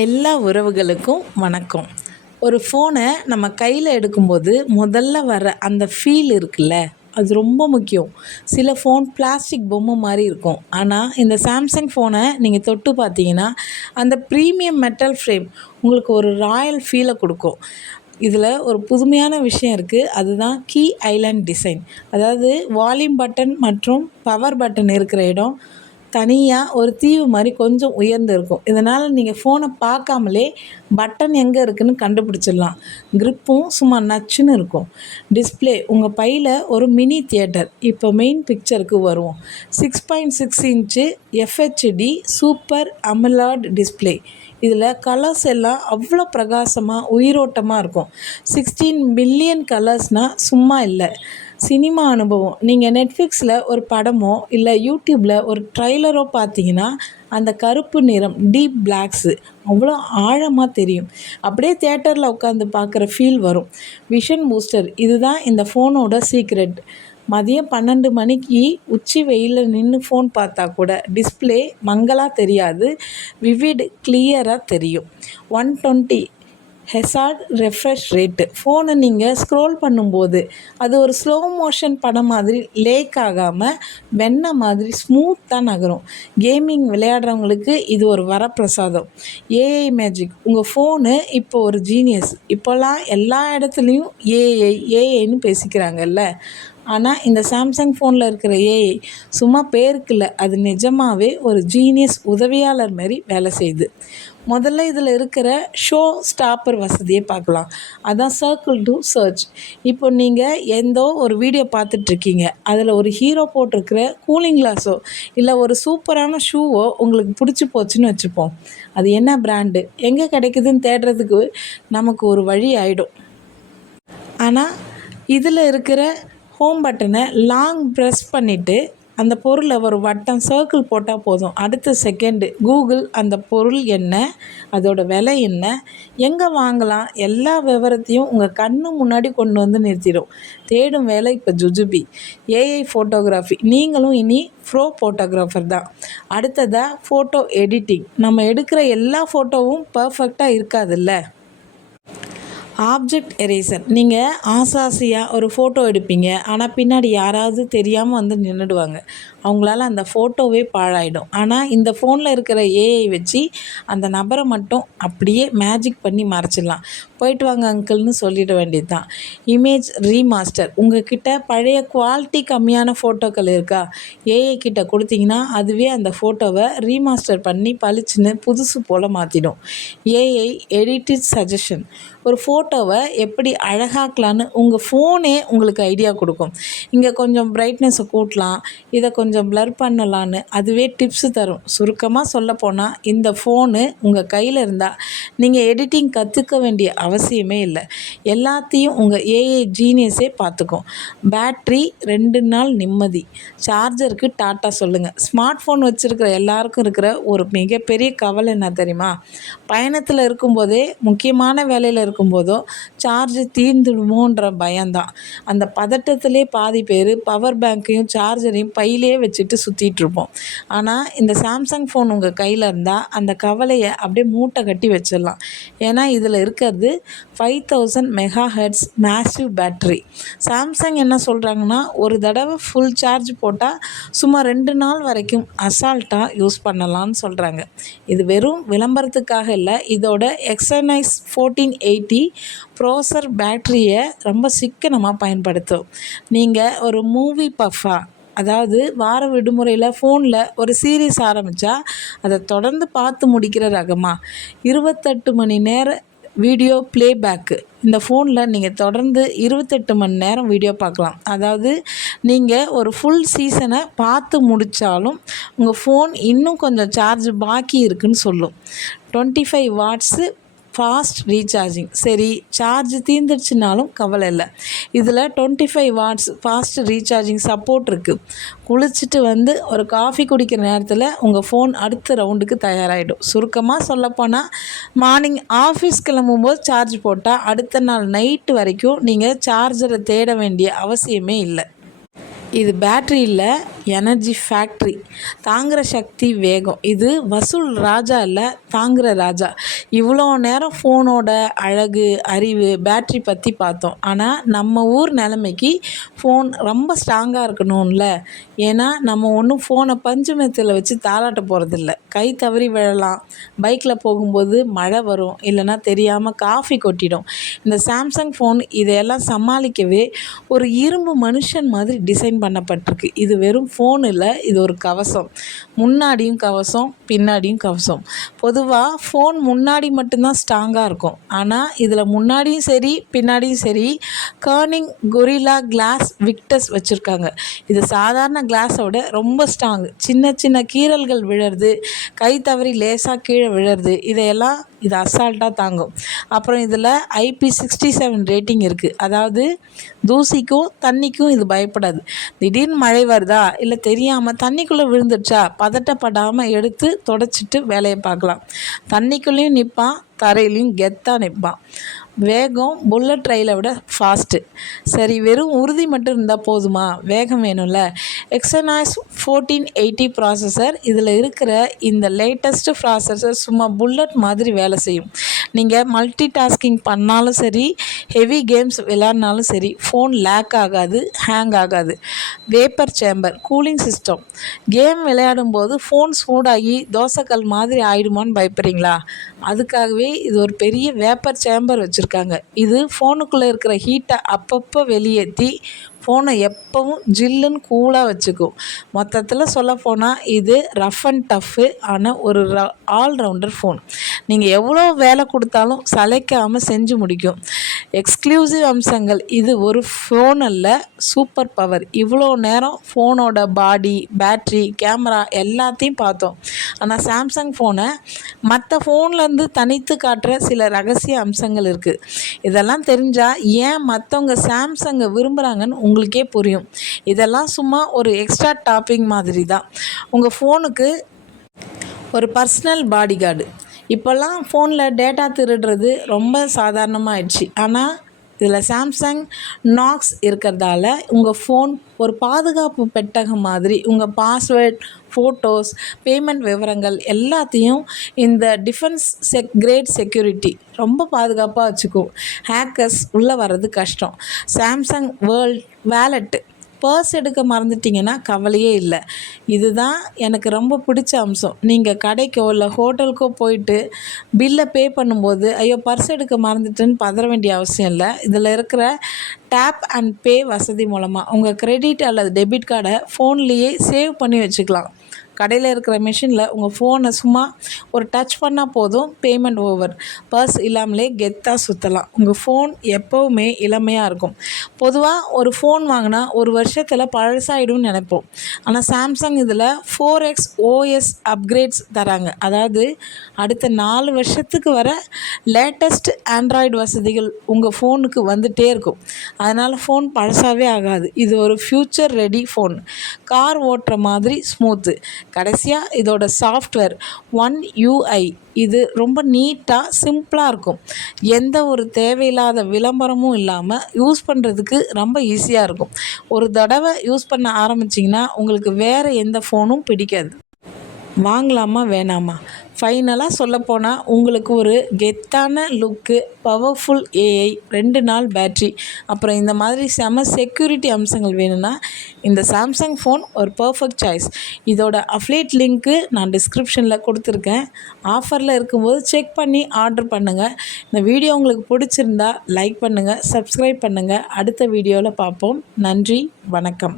எல்லா உறவுகளுக்கும் வணக்கம். ஒரு ஃபோனை நம்ம கையில் எடுக்கும்போது முதல்ல வர அந்த ஃபீல் இருக்குல்ல, அது ரொம்ப முக்கியம். சில ஃபோன் பிளாஸ்டிக் பொம்மை மாதிரி இருக்கும். ஆனால் இந்த சாம்சங் ஃபோனை நீங்கள் தொட்டு பார்த்தீங்கன்னா அந்த ப்ரீமியம் மெட்டல் ஃப்ரேம் உங்களுக்கு ஒரு ராயல் ஃபீலை கொடுக்கும். இதில் ஒரு புதுமையான விஷயம் இருக்குது. அதுதான் கீ ஐலாண்ட் டிசைன். அதாவது வால்யூம் பட்டன் மற்றும் பவர் பட்டன் இருக்கிற இடம் தனியாக ஒரு தீவு மாதிரி கொஞ்சம் உயர்ந்து இருக்கும். இதனால் நீங்கள் ஃபோனை பார்க்காமலே பட்டன் எங்கே இருக்குதுன்னு கண்டுபிடிச்சிடலாம். க்ரிப்பும் சும்மா நச்சுன்னு இருக்கும். டிஸ்பிளே உங்கள் பையில் ஒரு மினி தியேட்டர். இப்போ மெயின் பிக்சருக்கு வருவோம். 6.6 இன்ச்சு எஃப்ஹெச்டி சூப்பர் அமலாட் டிஸ்பிளே. இதில் கலர்ஸ் எல்லாம் அவ்வளோ பிரகாசமாக உயிரோட்டமாக இருக்கும். 16 பில்லியன் கலர்ஸ்னால் சும்மா இல்லை. சினிமா அனுபவம். நீங்கள் நெட்ஃப்ளிக்ஸில் ஒரு படமோ இல்லை யூடியூப்பில் ஒரு ட்ரைலரோ பார்த்தீங்கன்னா அந்த கருப்பு நிறம் டீப் பிளாக்ஸு அவ்வளோ ஆழமாக தெரியும். அப்படியே தியேட்டரில் உட்காந்து பார்க்குற ஃபீல் வரும். விஷன் பூஸ்டர் இதுதான் இந்த ஃபோனோட சீக்ரெட். மதியம் 12 மணிக்கு உச்சி வெயிலில் நின்று ஃபோன் பார்த்தா கூட டிஸ்பிளே மங்கலாக தெரியாது, விவிட் கிளியராக தெரியும். 120 ஹெசார்ட் ரெஃப்ரெஷ் ரேட்டு. ஃபோனை நீங்கள் ஸ்க்ரோல் பண்ணும்போது அது ஒரு ஸ்லோ மோஷன் படம் மாதிரி லேக் ஆகாமல் வெண்ணெய் மாதிரி ஸ்மூத்தாக நகரும். கேமிங் விளையாடுறவங்களுக்கு இது ஒரு வரப்பிரசாதம். AI magic. உங்கள் ஃபோனு இப்போ ஒரு ஜீனியஸ். இப்போல்லாம் எல்லா இடத்துலையும் ஏஐன்னு பேசிக்கிறாங்கல்ல. ஆனால் இந்த சாம்சங் ஃபோனில் இருக்கிற ஏஐ சும்மா பேருக்கு இல்லை, அது நிஜமாகவே ஒரு ஜீனியஸ் உதவியாளர் மாதிரி வேலை செய்யுது. முதல்ல இதில் இருக்கிற ஷோ ஸ்டாப்பர் வசதியை பார்க்கலாம். அதான் சர்க்கிள் டு சர்ச். இப்போ நீங்கள் எந்தோ ஒரு வீடியோ பார்த்துட்ருக்கீங்க, அதில் ஒரு ஹீரோ போட்டிருக்கிற கூலிங் கிளாஸோ இல்லை ஒரு சூப்பரான ஷூவோ உங்களுக்கு பிடிச்சி போச்சுன்னு வச்சுப்போம். அது என்ன பிராண்டு, எங்கே கிடைக்குதுன்னு தேடுறதுக்கு நமக்கு ஒரு வழி ஆகிடும். ஆனால் இதில் இருக்கிற ஹோம் பட்டனை லாங் ப்ரெஸ் பண்ணிவிட்டு அந்த பொருளை ஒரு வட்டம் சர்க்கிள் போட்டால் போதும். அடுத்த செகண்டு கூகுள் அந்த பொருள் என்ன, அதோட விலை என்ன, எங்கே வாங்கலாம், எல்லா விவரத்தையும் உங்கள் கண்ணு முன்னாடி கொண்டு வந்து நிறுத்திடும். தேடும் வேலை இப்போ ஜுஜுபி. AI photography. நீங்களும் இனி ப்ரோ ஃபோட்டோகிராஃபர் தான். அடுத்ததாக ஃபோட்டோ எடிட்டிங். நம்ம எடுக்கிற எல்லா ஃபோட்டோவும் பர்ஃபெக்டாக இருக்காதுல்ல. Object eraser. நீங்கள் ஆசாசியாக ஒரு ஃபோட்டோ எடுப்பீங்க, ஆனால் பின்னாடி யாராவது தெரியாமல் வந்து நின்றுடுவாங்க. அவங்களால அந்த ஃபோட்டோவே பாழாயிடும். ஆனால் இந்த ஃபோனில் இருக்கிற ஏஐ வச்சு அந்த நபரை மட்டும் அப்படியே மேஜிக் பண்ணி மறைச்சிடலாம். போயிட்டு வாங்க அங்கிள்னு சொல்லிட வேண்டியது தான். Image remaster. உங்கள் கிட்ட பழைய குவாலிட்டி கம்மியான ஃபோட்டோக்கள் இருக்கா, ஏஐ கிட்ட கொடுத்தீங்கன்னா அதுவே அந்த ஃபோட்டோவை ரீமாஸ்டர் பண்ணி பளிச்சுன்னு புதுசு போல் மாற்றிடும். AI edited suggestion. ஒரு ஃபோட்டோவை எப்படி அழகாக்கலான்னு உங்கள் ஃபோனே உங்களுக்கு ஐடியா கொடுக்கும். இங்கே கொஞ்சம் பிரைட்னஸை கூட்டலாம், இதை கொஞ்சம் ப்ளர் பண்ணலான்னு அதுவே டிப்ஸு தரும். சுருக்கமாக சொல்லப்போனால் இந்த ஃபோனு உங்கள் கையில் இருந்தால் நீங்கள் எடிட்டிங் கற்றுக்க வேண்டிய அவசியமே இல்லை. எல்லாத்தையும் உங்கள் ஏஐ ஜீனியஸே பார்த்துக்கும். பேட்ரி 2 நாள் நிம்மதி. சார்ஜருக்கு டாட்டா சொல்லுங்கள். ஸ்மார்ட் ஃபோன் வச்சுருக்கிற எல்லாருக்கும் இருக்கிற ஒரு மிகப்பெரிய கவலை என்ன தெரியுமா? பயணத்தில் இருக்கும்போதே, முக்கியமான வேலையில் இருக்கும்போதோ சார்ஜ் தீர்ந்துடுமோன்ற பயம்தான். அந்த பதட்டத்திலே பாதி பேர் பவர் பேங்க்கையும் சார்ஜரையும் பையிலே வச்சுட்டு சுற்றிட்டுருப்போம். ஆனால் இந்த சாம்சங் ஃபோன் உங்கள் கையில் இருந்தால் அந்த கவலையை அப்படியே மூட்டை கட்டி வச்சிடலாம். ஏன்னா இதில் இருக்கிறது 5000 மெகாஹெர்ட்ஸ் மேசிவ் பேட்ரி. சாம்சங் என்ன சொல்கிறாங்கன்னா, ஒரு தடவை ஃபுல் சார்ஜ் போட்டால் சும்மா 2 நாள் வரைக்கும் அசால்ட்டாக யூஸ் பண்ணலான்னு சொல்கிறாங்க. இது வெறும் விளம்பரத்துக்காக இல்லை. இதோட எக்ஸனைஸ் 1480 ப்ரோசர் பேட்டரியை ரொம்ப சிக்கனமாக பயன்படுத்தும். நீங்கள் ஒரு மூவி பஃபா, அதாவது வார விடுமுறையில் ஃபோனில் ஒரு சீரீஸ் ஆரம்பித்தா அதை தொடர்ந்து பார்த்து முடிக்கிற ரகமா, 28 மணி நேர வீடியோ ப்ளேபேக்கு. இந்த ஃபோனில் நீங்கள் தொடர்ந்து 28 மணி நேரம் வீடியோ பார்க்கலாம். அதாவது நீங்கள் ஒரு ஃபுல் சீசனை பார்த்து முடித்தாலும் உங்கள் ஃபோன் இன்னும் கொஞ்சம் சார்ஜ் பாக்கி இருக்குன்னு சொல்லும். 25 வாட்ஸு ஃபாஸ்ட் ரீசார்ஜிங். சரி, சார்ஜ் தீர்ந்துடுச்சுனாலும் கவலை இல்லை. இதில் 25 வாட்ஸ் ஃபாஸ்ட் ரீசார்ஜிங் சப்போர்ட் இருக்குது. குளிச்சுட்டு வந்து ஒரு காஃபி குடிக்கிற நேரத்தில் உங்கள் ஃபோன் அடுத்த ரவுண்டுக்கு தயாராகிடும். சுருக்கமாக சொல்லப்போனால், மார்னிங் ஆஃபீஸ் கிளம்பும்போது சார்ஜ் போட்டால் அடுத்த நாள் நைட்டு வரைக்கும் நீங்கள் சார்ஜரை தேட வேண்டிய அவசியமே இல்லை. இது பேட்ரி இல்லை, எனர்ஜி ஃபேக்ட்ரி. தாங்குகிற சக்தி, வேகம். இது வசூல் ராஜா இல்லை, தாங்குகிற ராஜா. இவ்வளோ நேரம் ஃபோனோட அழகு, அறிவு, பேட்ரி பற்றி பார்த்தோம். ஆனால் நம்ம ஊர் நிலைமைக்கு ஃபோன் ரொம்ப ஸ்ட்ராங்காக இருக்கணும்ல. ஏன்னா நம்ம ஒன்றும் ஃபோனை பஞ்சு மெத்தையில் வச்சு தாளாட்ட போகிறதில்ல. கை தவறி விழலாம், பைக்கில் போகும்போது மழை வரும், இல்லைன்னா தெரியாமல் காஃபி கொட்டிடும். இந்த சாம்சங் ஃபோன் இதையெல்லாம் சமாளிக்கவே ஒரு இரும்பு மனுஷன் மாதிரி டிசைன் பண்ணப்பட்டிருக்கு. இது வெறும் ஃபோன் இல்லை, இது ஒரு கவசம். முன்னாடியும் கவசம், பின்னாடியும் கவசம். பொதுவாக ஃபோன் முன்னாடி மட்டும்தான் ஸ்ட்ராங்காக இருக்கும். ஆனால் இதில் முன்னாடியும் சரி பின்னாடியும் சரி கர்னிங் கொரில்லா கிளாஸ் விக்டஸ் வச்சுருக்காங்க. இது சாதாரண கிளாஸோட ரொம்ப ஸ்ட்ராங். சின்ன சின்ன கீறல்கள் விழறது, கை தவறி லேசாக கீழே விழறது, இதையெல்லாம் இது அசால்ட்டாக தாங்கும். அப்புறம் இதில் IP67 ரேட்டிங் இருக்குது. அதாவது தூசிக்கும் தண்ணிக்கும் இது பயப்படாது. திடீர்னு மழை வருதா, இல்லை தெரியாமல் தண்ணிக்குள்ளே விழுந்துடுச்சா, பதட்டப்படாமல் எடுத்து தொடச்சிட்டு வேலையை பார்க்கலாம். தண்ணிக்குள்ளேயும் நிற்பான், தரையிலையும் கெத்தாக நிற்பான். வேகம் புல்லட் ரயிலை விட ஃபாஸ்ட்டு. சரி, வெறும் உறுதி மட்டும் இருந்தால் போதுமா? வேகம் வேணும்ல. Exynos 1480 processor. இதில் இருக்கிற இந்த லேட்டஸ்ட்டு ப்ராசஸர் சும்மா புல்லட் மாதிரி வேலை செய்யும். நீங்கள் மல்டி டாஸ்கிங் பண்ணாலும் சரி, ஹெவி கேம்ஸ் விளையாடினாலும் சரி, ஃபோன் லேக் ஆகாது, ஹேங் ஆகாது. Vapour chamber cooling system. Game விளையாடும்போது ஃபோன் சூடாகி தோசைக்கல் மாதிரி ஆயிடுமான்னு பயப்படுறீங்களா? அதுக்காகவே இது ஒரு பெரிய வேப்பர் சேம்பர் வச்சுருக்காங்க. இது ஃபோனுக்குள்ளே இருக்கிற ஹீட்டை அப்பப்போ வெளியேற்றி ஃபோனை எப்பவும் ஜில்லுன்னு கூலாக வச்சுக்கும். மொத்தத்தில் சொல்லப்போனால் இது ரஃப் அண்ட் டஃப்பு ஆன ஒரு ஆல்ரவுண்டர் ஃபோன். நீங்கள் எவ்வளோ வேலை கொடுத்தாலும் சளைக்காமல் செஞ்சு முடிக்கும். எக்ஸ்க்ளூசிவ் அம்சங்கள். இது ஒரு ஃபோன் அல்ல, சூப்பர் பவர். இவ்வளோ நேரம் ஃபோனோட பாடி, பேட்ரி, கேமரா எல்லாத்தையும் பார்த்தோம். ஆனால் சாம்சங் ஃபோனை மற்ற ஃபோன்லேருந்து தனித்து காட்டுற சில ரகசிய அம்சங்கள் இருக்குது. இதெல்லாம் தெரிஞ்சால் ஏன் மற்றவங்க சாம்சங்கை விரும்புகிறாங்கன்னு உங்களுக்கே புரியும். இதெல்லாம் சும்மா ஒரு எக்ஸ்ட்ரா டாப்பிங் மாதிரி தான். உங்கள் ஃபோனுக்கு ஒரு பர்சனல் பாடி கார்டு. இப்போல்லாம் ஃபோனில் டேட்டா திருடுறது ரொம்ப சாதாரணமாகிடுச்சு. ஆனால் இதில் சாம்சங் நாக்ஸ் இருக்கிறதால உங்கள் ஃபோன் ஒரு பாதுகாப்பு பெட்டகம் மாதிரி உங்கள் பாஸ்வேர்ட், ஃபோட்டோஸ், பேமெண்ட் விவரங்கள் எல்லாத்தையும் இந்த டிஃபென்ஸ் கிரேட் செக்யூரிட்டி ரொம்ப பாதுகாப்பாக வச்சுக்கும். ஹேக்கர்ஸ் உள்ளே வர்றது கஷ்டம். சாம்சங் வேலெட்டு. பர்ஸ் எடுக்க மறந்துட்டிங்கன்னா கவலையே இல்லை. இதுதான் எனக்கு ரொம்ப பிடிச்ச அம்சம். நீங்கள் கடைக்கோ இல்லை ஹோட்டலுக்கோ போயிட்டு பில்லை பே பண்ணும்போது ஐயோ பர்ஸ் எடுக்க மறந்துட்டேன்னு பதற வேண்டிய அவசியம் இல்லை. இதில் இருக்கிற டேப் அண்ட் பே வசதி மூலமாக உங்கள் கிரெடிட் அல்லது டெபிட் கார்டை ஃபோன்லேயே சேவ் பண்ணி வச்சுக்கலாம். கடையில் இருக்கிற மிஷினில் உங்கள் ஃபோனை சும்மா ஒரு டச் பண்ணால் போதும், பேமெண்ட் ஓவர். பர்ஸ் இல்லாமலே கெத்தாக சுற்றலாம். உங்கள் ஃபோன் எப்போவுமே இளமையாக இருக்கும். பொதுவாக ஒரு ஃபோன் வாங்கினா ஒரு வருஷத்தில் பழசாயிடும்னு நினைப்போம். ஆனால் சாம்சங் இதில் 4X OS அப்கிரேட்ஸ் தராங்க. அதாவது அடுத்த 4 வருஷத்துக்கு வர லேட்டஸ்ட் ஆண்ட்ராய்டு வசதிகள் உங்கள் ஃபோனுக்கு வந்துகிட்டே இருக்கும். அதனால் ஃபோன் பழசாகவே ஆகாது. இது ஒரு ஃப்யூச்சர் ரெடி ஃபோன். கார் ஓட்டுற மாதிரி ஸ்மூத்து. கடைசியாக இதோட சாஃப்ட்வேர் One UI. இது ரொம்ப நீட்டாக சிம்பிளாக இருக்கும். எந்த ஒரு தேவையில்லாத விளம்பரமும் இல்லாமல் யூஸ் பண்ணுறதுக்கு ரொம்ப ஈஸியாக இருக்கும். ஒரு தடவை யூஸ் பண்ண ஆரம்பிச்சிங்கன்னா உங்களுக்கு வேறு எந்த ஃபோனும் பிடிக்காது. வாங்கலாமா வேணாமா? ஃபைனலாக சொல்லப்போனால் உங்களுக்கு ஒரு கெத்தான லுக்கு, பவர்ஃபுல் AI, 2 நாள் பேட்ரி, அப்புறம் இந்த மாதிரி செம செக்யூரிட்டி அம்சங்கள் வேணும்னா இந்த சாம்சங் ஃபோன் ஒரு பர்ஃபெக்ட் சாய்ஸ். இதோட அஃப்லேட் லிங்க்கு நான் டிஸ்கிரிப்ஷனில் கொடுத்துருக்கேன். ஆஃபரில் இருக்கும்போது செக் பண்ணி ஆர்டர் பண்ணுங்கள். இந்த வீடியோ உங்களுக்கு பிடிச்சிருந்தா லைக் பண்ணுங்கள், சப்ஸ்கிரைப் பண்ணுங்கள். அடுத்த வீடியோவில் பார்ப்போம். நன்றி, வணக்கம்.